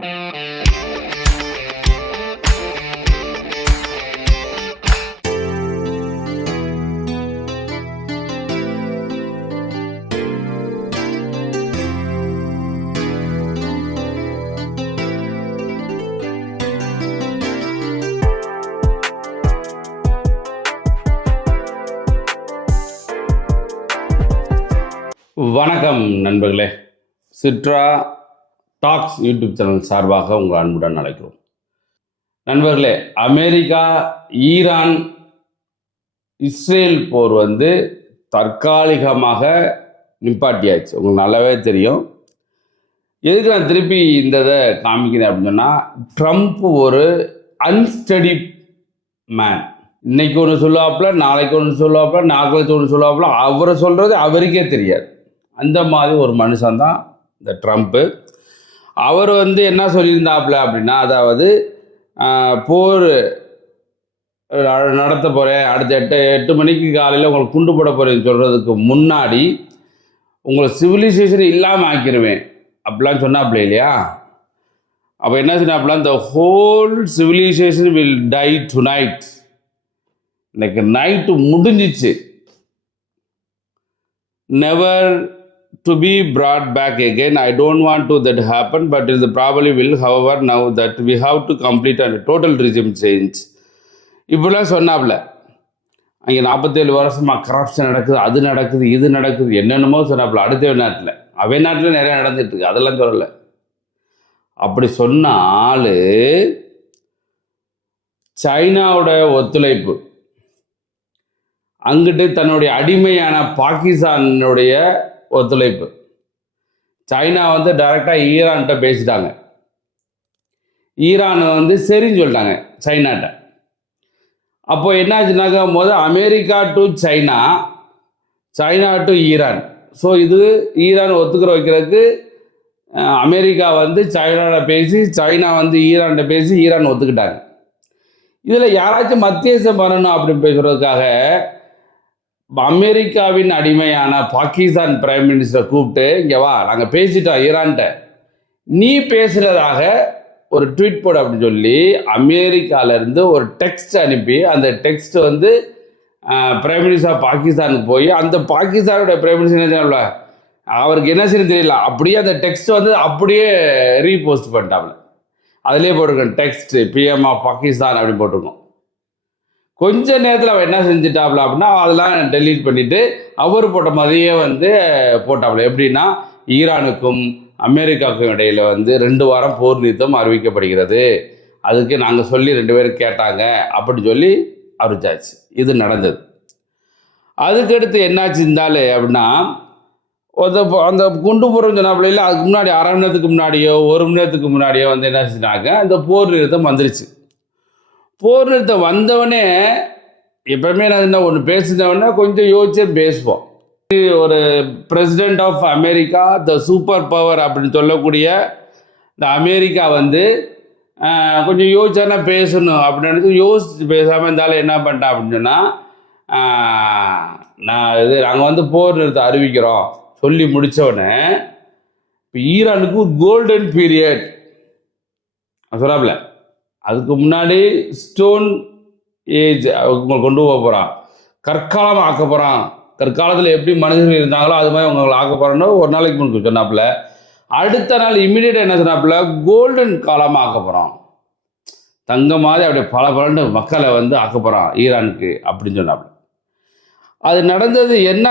வணக்கம் நண்பர்களே. சிட்ரா tax YouTube channel சார்பாக உங்கள் அன்புடன் அழைக்கிறோம். நண்பர்களே, அமெரிக்கா, ஈரான், இஸ்ரேல் போர் தற்காலிகமாக நிப்பாட்டியாச்சு. உங்களுக்கு நல்லாவே தெரியும். எதுக்கு நான் திருப்பி இந்த இதை காமிக்கிறேன் அப்படின்னு சொன்னால், ட்ரம்ப் ஒரு அன்ஸ்டடி மேன். இன்னைக்கு ஒன்று சொல்லுவாப்புல, நாளைக்கு ஒன்று சொல்லுவாப்புல, நாளைக்கு ஒன்று சொல்லுவாப்புல. அவரை சொல்கிறது அவருக்கே தெரியாது. அந்த மாதிரி ஒரு மனுஷன் தான் இந்த ட்ரம்ப்பு. அவர் என்ன சொல்லியிருந்தாப்புல அப்படின்னா, அதாவது போர் நடத்த போகிறேன், அடுத்த 8 மணிக்கு காலையில் உங்களுக்கு குண்டு போட போகிறேன்னு சொல்கிறதுக்கு முன்னாடி உங்களை சிவிலைசேஷன் இல்லாமல் ஆக்கிடுவேன் அப்படிலாம் சொன்னாப்புல இல்லையா? அப்போ என்ன சொன்னாப்புல, இந்த whole civilization will die tonight. இன்னைக்கு நைட்டு முடிஞ்சிச்சு. Never to be brought back again. I don't want to that happen, but it probably will. However, now that we have to complete a total regime change. இப்படிலாம் சொன்னாப்புல. அங்கே 47 வருஷமாக corruption நடக்குது, அது நடக்குது, இது நடக்குது, என்னென்னமோ சொன்னாப்புல. அடுத்த நாட்டில் அவை நாட்டில் நிறையா நடந்துட்டு இருக்கு, அதெல்லாம் சொல்லலை. அப்படி சொன்ன ஆள் சைனாவோட ஒத்துழைப்பு, அங்கிட்டு தன்னுடைய அடிமையான பாகிஸ்தானுடைய ஒத்துழைப்பு. சைனா டைரெக்டாக ஈரான்கிட்ட பேசிட்டாங்க. ஈரான் சரின்னு சொல்லிட்டாங்க சைனாட்ட. அப்போ என்னாச்சுனாக்கா, America to China, China to Iran. So இது ஈரான் ஒத்துக்கிற வைக்கிறதுக்கு அமெரிக்கா சைனாவோட பேசி, சைனா ஈரான்கிட்ட பேசி, ஈரான் ஒத்துக்கிட்டாங்க. இதில் யாராச்சும் மத்தியஸ்தம் பண்ணணும் அப்படின்னு பேசுறதுக்காக அமெரிக்காவின் அடிமையான பாகிஸ்தான் பிரைம் மினிஸ்டரை கூப்பிட்டு, இங்கே வா, நாங்கள் பேசிட்டோம் ஈரான்கிட்ட, நீ பேசுகிறதாக ஒரு ட்வீட் போடு அப்படின்னு சொல்லி அமெரிக்காவிலேருந்து ஒரு டெக்ஸ்ட் அனுப்பி, அந்த டெக்ஸ்ட் பிரைம் மினிஸ்டர் பாகிஸ்தானுக்கு போய், அந்த பாகிஸ்தானுடைய பிரைம் மினிஸ்டர் என்ன செய்யல, அவருக்கு என்ன செய்யணும் தெரியல, அப்படியே அந்த டெக்ஸ்ட் அப்படியே ரீபோஸ்ட் பண்ணிட்டாப்ல. அதிலே போட்டிருக்கோம் டெக்ஸ்ட் பிஎம் ஆஃப் பாகிஸ்தான் அப்படின்னு போட்டிருக்கோம். கொஞ்ச நேரத்தில் அவன் என்ன செஞ்சுட்டாப்ல அப்படின்னா, அதெல்லாம் டெலீட் பண்ணிவிட்டு அவர் போட்ட மாதிரியே போட்டாப்ல. எப்படின்னா, ஈரானுக்கும் அமெரிக்காவுக்கும் இடையில் 2 வாரம் போர் நிறுத்தம் அறிவிக்கப்படுகிறது, அதுக்கு நாங்கள் சொல்லி 2 பேரும் கேட்டாங்க அப்படி சொல்லி அறிவிச்சாச்சு. இது நடந்தது. அதுக்கடுத்து என்னாச்சு இருந்தாலே அப்படின்னா, அந்த குண்டு போடுறோம் சொன்னாப்புல இல்லை, அதுக்கு முன்னாடி அரை மணி நேரத்துக்கு முன்னாடியோ 1 மணி நேரத்துக்கு முன்னாடியோ என்ன செஞ்சாங்க, அந்த போர் நிறுத்தம் வந்துருச்சு. போர் நிறுத்தம் வந்தவனே எப்பவுமே நான் என்ன ஒன்று பேசினவொடனே கொஞ்சம் யோசிச்சு பேசுவோம். ஒரு president of America, the super power அப்படின்னு சொல்லக்கூடிய இந்த அமெரிக்கா கொஞ்சம் யோசிச்சானா பேசணும் அப்படின்னு யோசிச்சு பேசாமல் இருந்தாலும் என்ன பண்ணிட்டேன் அப்படின்னு சொன்னால், நாங்கள் போர் நிறுத்தம் அறிவிக்கிறோம் சொல்லி முடித்தவொடனே, இப்போ ஈரானுக்கு ஒரு கோல்டன் பீரியட் சொல்கிறாப்புல. அதுக்கு முன்னாடி ஸ்டோன் ஏஜ் உங்களை கொண்டு போக போகிறான், கற்காலம் ஆக்க போகிறான். கற்காலத்தில் எப்படி மனிதர்கள் இருந்தாங்களோ அது மாதிரி உங்களை ஆக்க போகிறான்னு ஒரு நாளைக்கு முன்னுக்கு சொன்னாப்புல. அடுத்த நாள் இம்மிடியேட்டாக என்ன சொன்னாப்புல, கோல்டன் காலமாக ஆக்க போகிறான், தங்க மாதிரி அப்படியே பல மக்களை ஆக்க போகிறான் ஈரானுக்கு அப்படின்னு சொன்னாப்புல. அது நடந்தது என்ன,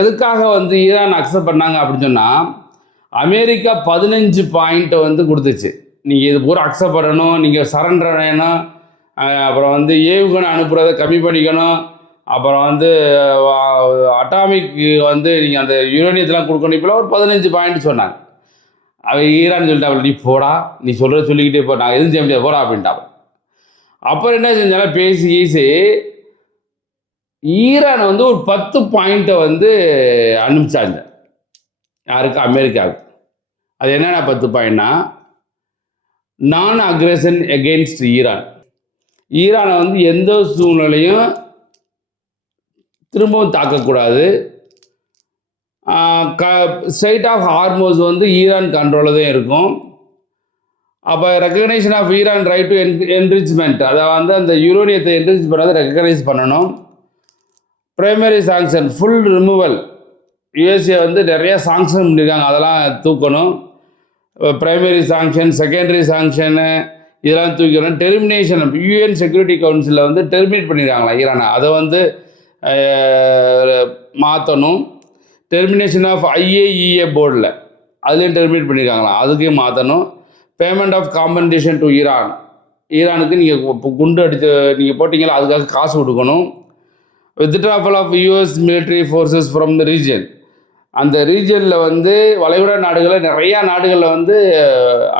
எதுக்காக ஈரான் அக்செப்ட் பண்ணாங்க அப்படின்னு சொன்னால், அமெரிக்கா 15 பாயிண்ட்டை கொடுத்துச்சு. நீங்கள் இது பூரா அக்செப்ட் பண்ணணும், நீங்கள் சரண்டர் வேணும், அப்புறம் ஏவுகணை அனுப்புகிறத கம்மி பண்ணிக்கணும், அப்புறம் அட்டாமிக் நீங்கள் அந்த யுரேனியத்தெலாம் கொடுக்கணும், இப்போலாம் ஒரு 15 பாயிண்ட் சொன்னாங்க. அவன் ஈரான் சொல்லிட்டாங்க, நீ போடா, நீ சொல்கிறத சொல்லிக்கிட்டே போ, நான் எதுவும் செய்ய முடியாது போடா அப்படின்ட்டாங்க. அப்புறம் என்ன செஞ்சாலும் பேசி ஈரான் ஒரு 10 பாயிண்ட்டை அனுப்பிச்சாங்க. யாருக்கு? அமெரிக்காவுக்கு. அது என்னென்ன 10 பாயிண்ட்னா, நான் அக்ரெஷன் எகெயின்ஸ்ட் ஈரான். ஈரானை எந்த சூழ்நிலையும் திரும்பவும் தாக்கக்கூடாது. ஸ்ட்ரைட் ஆஃப் ஹார்மோஸ் ஈரான் கண்ட்ரோலில் தான் இருக்கும். அப்போ recognition of Iran right to enrichment, அதை வந்து அந்த யுரேனியத்தை என்ரிச் பண்ணாத ரெக்கக்னைஸ் பண்ணணும். Primary sanction full removal, USA வந்து நிறைய சாங்ஷன் பண்ணியிருக்காங்க, அதெல்லாம் தூக்கணும். பிரைமரி சாங்ஷன், செகண்டரி சாங்ஷனு இதெல்லாம் தூக்கணும். டெர்மினேஷன் யூஎன் செக்யூரிட்டி கவுன்சிலில் வந்து டெர்மினேட் பண்ணியிருக்காங்களா ஈரானை, அதை வந்து மாற்றணும். டெர்மினேஷன் ஆஃப் ஐஏஇஏ போர்டில் அதுலேயும் டெர்மினேட் பண்ணியிருக்காங்களா, அதுக்கும் மாற்றணும். பேமெண்ட் ஆஃப் காம்பன்சேஷன் டு ஈரானுக்கு நீங்கள் குண்டு அடித்து நீங்கள் போட்டிங்களா அதுக்காக காசு கொடுக்கணும். Withdrawal of US military forces from the region, அந்த ரீஜனில் வந்து வளைகுடா நாடுகளில் நிறையா நாடுகளில் வந்து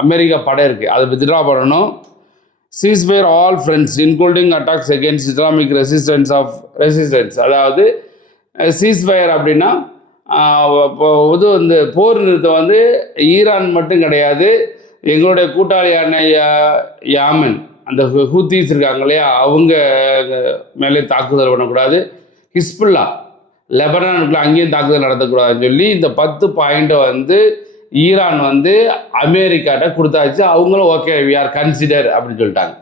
அமெரிக்கா படை இருக்குது, அதை வித்ட்ரா பண்ணணும். Ceasefire all friends including attacks against Islamic resistance, அதாவது சீஸ்ஃபயர் அப்படின்னா இது வந்து போர் நிறுத்தம் வந்து ஈரான் மட்டும் கிடையாது, எங்களுடைய கூட்டாளியான யாமன் அந்த ஹூத்தீஸ் இருக்காங்க இல்லையா, அவங்க மேலே தாக்குதல் பண்ணக்கூடாது. ஹிஸ்புல்லா லெபனானுக்குள்ள அங்கேயும் தாக்குதல் நடத்தக்கூடாதுன்னு சொல்லி இந்த 10 பாயிண்ட்டை வந்து ஈரான் வந்து அமெரிக்காட்ட கொடுத்தாச்சு. அவங்களும் ஓகே வி ஆர் கன்சிடர் அப்படின்னு சொல்லிட்டாங்க.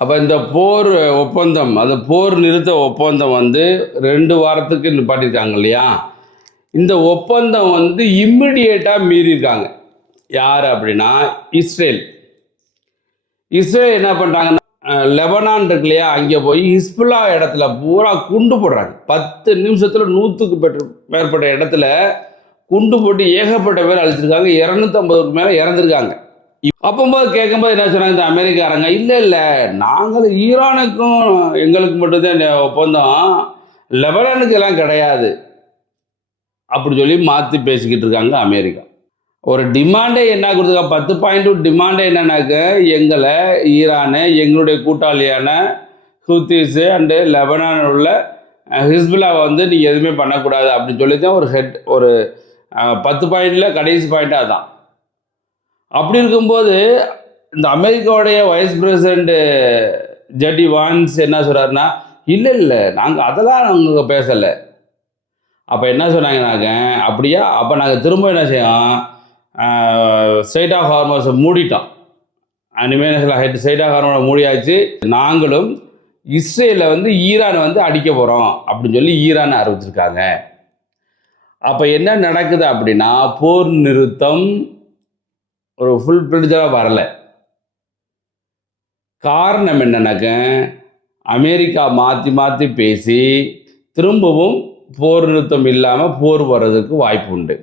அப்போ இந்த போர் ஒப்பந்தம், அது போர் நிறுத்த ஒப்பந்தம் வந்து 2 வாரத்துக்கு நிப்பாட்டியிருக்காங்க இல்லையா, இந்த ஒப்பந்தம் வந்து இம்மிடியேட்டாக மீறியிருக்காங்க. யார் அப்படின்னா இஸ்ரேல் என்ன பண்ணுறாங்கன்னா, லெபனான் இருக்கு இல்லையா, அங்கே போய் ஹிஸ்புல்லா இடத்துல பூரா குண்டு போடுறாங்க. 10 நிமிஷத்தில் 100க்கு மேற்பட்ட இடத்துல குண்டு போட்டு ஏகப்பட்ட பேர் அழிச்சிருக்காங்க. 250க்கு மேலே இறந்துருக்காங்க. அப்போது கேட்கும்போது என்ன சொன்னாங்க இந்த அமெரிக்காரங்க, இல்லை நாங்கள் ஈரானுக்கும் எங்களுக்கு மட்டும்தான் ஒப்பந்தம், லெபனானுக்கு எல்லாம் கிடையாது அப்படி சொல்லி மாற்றி பேசிக்கிட்டு இருக்காங்க அமெரிக்கா. ஒரு டிமாண்டே என்ன கொடுத்துருக்காங்க, 10 பாயிண்ட் டிமாண்டே என்னன்னாக்க, எங்களை ஈரானு எங்களுடைய கூட்டாளியான ஹூத்தீஸு அண்டு லெபனான் உள்ள ஹிஸ்புல்லாவை வந்து நீங்கள் எதுவுமே பண்ணக்கூடாது அப்படின்னு சொல்லி தான் ஒரு 10 பாயிண்டில் கடைசி பாயிண்ட்டாக அதுதான். அப்படி இருக்கும்போது இந்த அமெரிக்காவுடைய வைஸ் பிரசிடெண்ட் ஜெடி வான்ஸ் என்ன சொல்கிறாருன்னா, இல்லை நாங்கள் அதெல்லாம் நாங்கள் பேசலை. அப்போ என்ன சொன்னாங்கன்னாக்க, அப்படியா, அப்போ நாங்கள் திரும்ப என்ன செய்யோம், ஸ்ட்ரைட் ஆஃப் ஹார்மோஸை மூடிட்டோம், இனிமேல் ஸ்ட்ரைட் ஆஃப் ஹார்மோனை மூடியாச்சு, நாங்களும் இஸ்ரேலில் வந்து ஈரானை வந்து அடிக்க போகிறோம் அப்படின்னு சொல்லி ஈரானை அறிவிச்சிருக்காங்க. அப்போ என்ன நடக்குது அப்படின்னா, போர் நிறுத்தம் ஒரு ஃபுல் ஃப்ளெட்ஜாக வரலை. காரணம் என்னன்னாக்க, அமெரிக்கா மாற்றி பேசி திரும்பவும் போர் நிறுத்தம் இல்லாமல் போர் வர்றதுக்கு வாய்ப்பு உண்டு.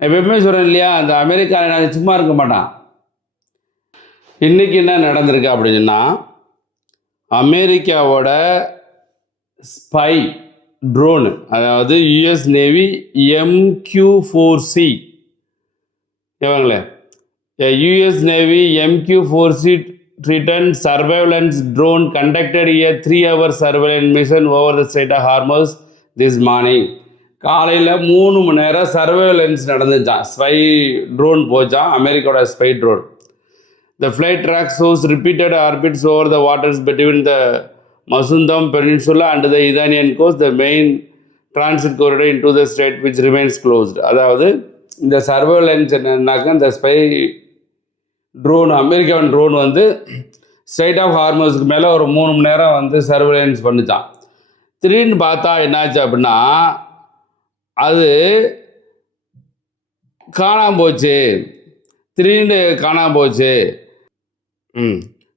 எப்பவுமே சொல்கிறேன் இல்லையா, அந்த அமெரிக்கா சும்மா இருக்க மாட்டான். இன்றைக்கி என்ன நடந்திருக்கு அப்படின்னா, அமெரிக்காவோட ஸ்பை ட்ரோனு, அதாவது யுஎஸ் நேவி MQ-4C, இவங்களே US navy MQ-4C Triton surveillance drone conducted a 3-hour surveillance mission over the Strait of Hormuz this morning. காலையில் 3 மணி நேரம் சர்வேலன்ஸ் நடந்துச்சான், ஸ்பை ட்ரோன் போச்சான், அமெரிக்காவோட spy drone. The flight track shows repeated orbits over the waters between the Mazundam Peninsula and the Iranian coast, the main transit corridor into the strait which remains closed. அதாவது இந்த surveillance என்னன்னாக்கா, இந்த spy drone, அமெரிக்காவின் drone வந்து straight of ஹார்மோஸுக்கு மேலே ஒரு 3 மணி நேரம் வந்து சர்வேலன்ஸ் பண்ணிச்சான். திடீர்னு பார்த்தா என்னாச்சு அப்படின்னா, அது காணாமல் போச்சு, திடீர்னு காணாமல் போச்சு.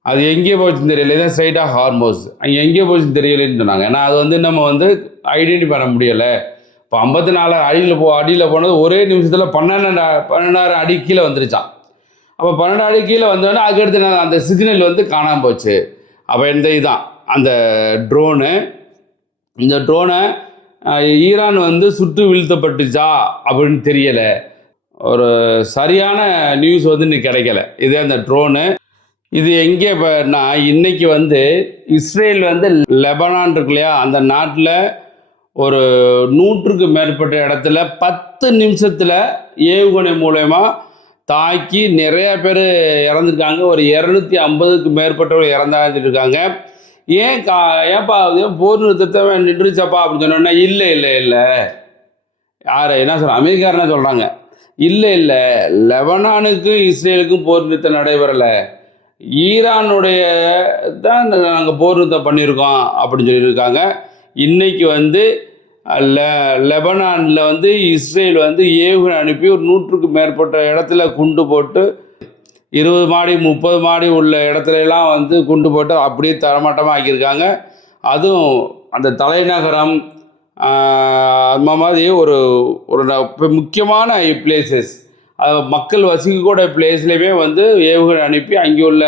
அது எங்கே போச்சுன்னு தெரியல, இதான் ஸ்ட்ரைட் ஆஃப் ஹார்மோஸ், அங்கே எங்கே போச்சுன்னு தெரியலன்னு சொன்னாங்க. ஏன்னா அது வந்து நம்ம வந்து ஐடென்டி பண்ண முடியலை. இப்போ 54 அடியில் போனது ஒரே நிமிஷத்தில் 12,000 அடி கீழே வந்துருச்சான். அப்போ 12 அடி கீழே வந்தோடனே அதுக்கடுத்து அந்த சிக்னல் வந்து காணாமல் போச்சு. அப்போ இதுதான் அந்த ட்ரோனு. இந்த ட்ரோனை ஈரான் வந்து சுட்டு வீழ்த்தப்பட்டுச்சா அப்படின்னு தெரியலை, ஒரு சரியான நியூஸ் வந்து இன்னைக்கு கிடைக்கல. இது அந்த ட்ரோனு இது எங்கே போனா, இன்னைக்கு வந்து இஸ்ரேல் வந்து லெபனான் இருக்கு இல்லையா, அந்த நாட்டில் ஒரு 100க்கு மேற்பட்ட இடத்துல 10 நிமிஷத்தில் ஏவுகணை மூலயமா தாக்கி நிறைய பேர் இறந்துருக்காங்க. ஒரு 250க்கு மேற்பட்டவர்கள் இறந்தாங்க. ஏன்ப்பா போர் நிறுத்தத்தை நின்றுச்சப்பா அப்படின்னு சொன்னோன்னா, இல்லை யார் என்ன சொல்கிறாங்க, அமெரிக்கா என்ன சொல்கிறாங்க, இல்லை லெபனானுக்கும் இஸ்ரேலுக்கும் போர் நிறுத்தம் நடைபெறலை, ஈரானுடைய தான் நாங்கள் போர் நிறுத்தம் பண்ணியிருக்கோம் அப்படின்னு சொல்லியிருக்காங்க. இன்னைக்கு வந்து லெபனானில் வந்து இஸ்ரேல் வந்து ஏவுகணை அனுப்பி ஒரு 100க்கும் மேற்பட்ட இடத்துல குண்டு போட்டு 20 மாடி 30 மாடி உள்ள இடத்துலலாம் வந்து குண்டு போட்டு அப்படியே தரமட்டமாக ஆக்கியிருக்காங்க. அதுவும் அந்த தலைநகரம் அந்த மாதிரி ஒரு ஒரு முக்கியமான பிளேசஸ், மக்கள் வசிக்கக்கூடிய பிளேஸ்லேயுமே வந்து ஏவுகணை அனுப்பி அங்கே உள்ள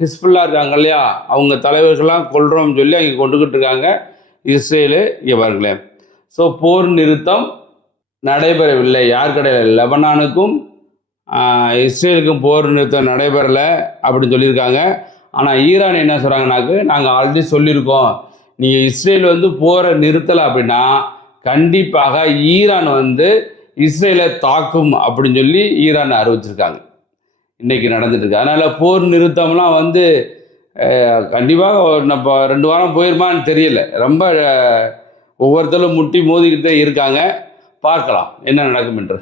ஹிஸ்புல்லா இருக்காங்க இல்லையா, அவங்க தலைவர்கள்லாம் கொல்றோம்னு சொல்லி அங்கே கொண்டுக்கிட்டு இருக்காங்க இஸ்ரேலு. இங்கே பாருங்களேன். ஸோ போர் நிறுத்தம் நடைபெறவில்லை. யார் கிடையாது, லெபனானுக்கும் இஸ்ரேலுக்கும் போர் நிறுத்தம் நடைபெறலை அப்படின்னு சொல்லியிருக்காங்க. ஆனால் ஈரான் என்ன சொல்கிறாங்கனாக்கு, நாங்கள் ஆல்ரெடி சொல்லியிருக்கோம், நீங்கள் இஸ்ரேல் வந்து போரை நிறுத்தலை அப்படின்னா கண்டிப்பாக ஈரான் வந்து இஸ்ரேலை தாக்கும் அப்படின்னு சொல்லி ஈரான் அறிவிச்சிருக்காங்க. இன்றைக்கி நடந்துட்டுருக்கு. அதனால் போர் நிறுத்தம்லாம் வந்து கண்டிப்பாக நம்ம 2 வாரம் போயிருமான்னு தெரியல. ரொம்ப ஒவ்வொருத்தரும் முட்டி மோதிக்கிட்டே இருக்காங்க. பார்க்கலாம் என்ன நடக்கும் என்று.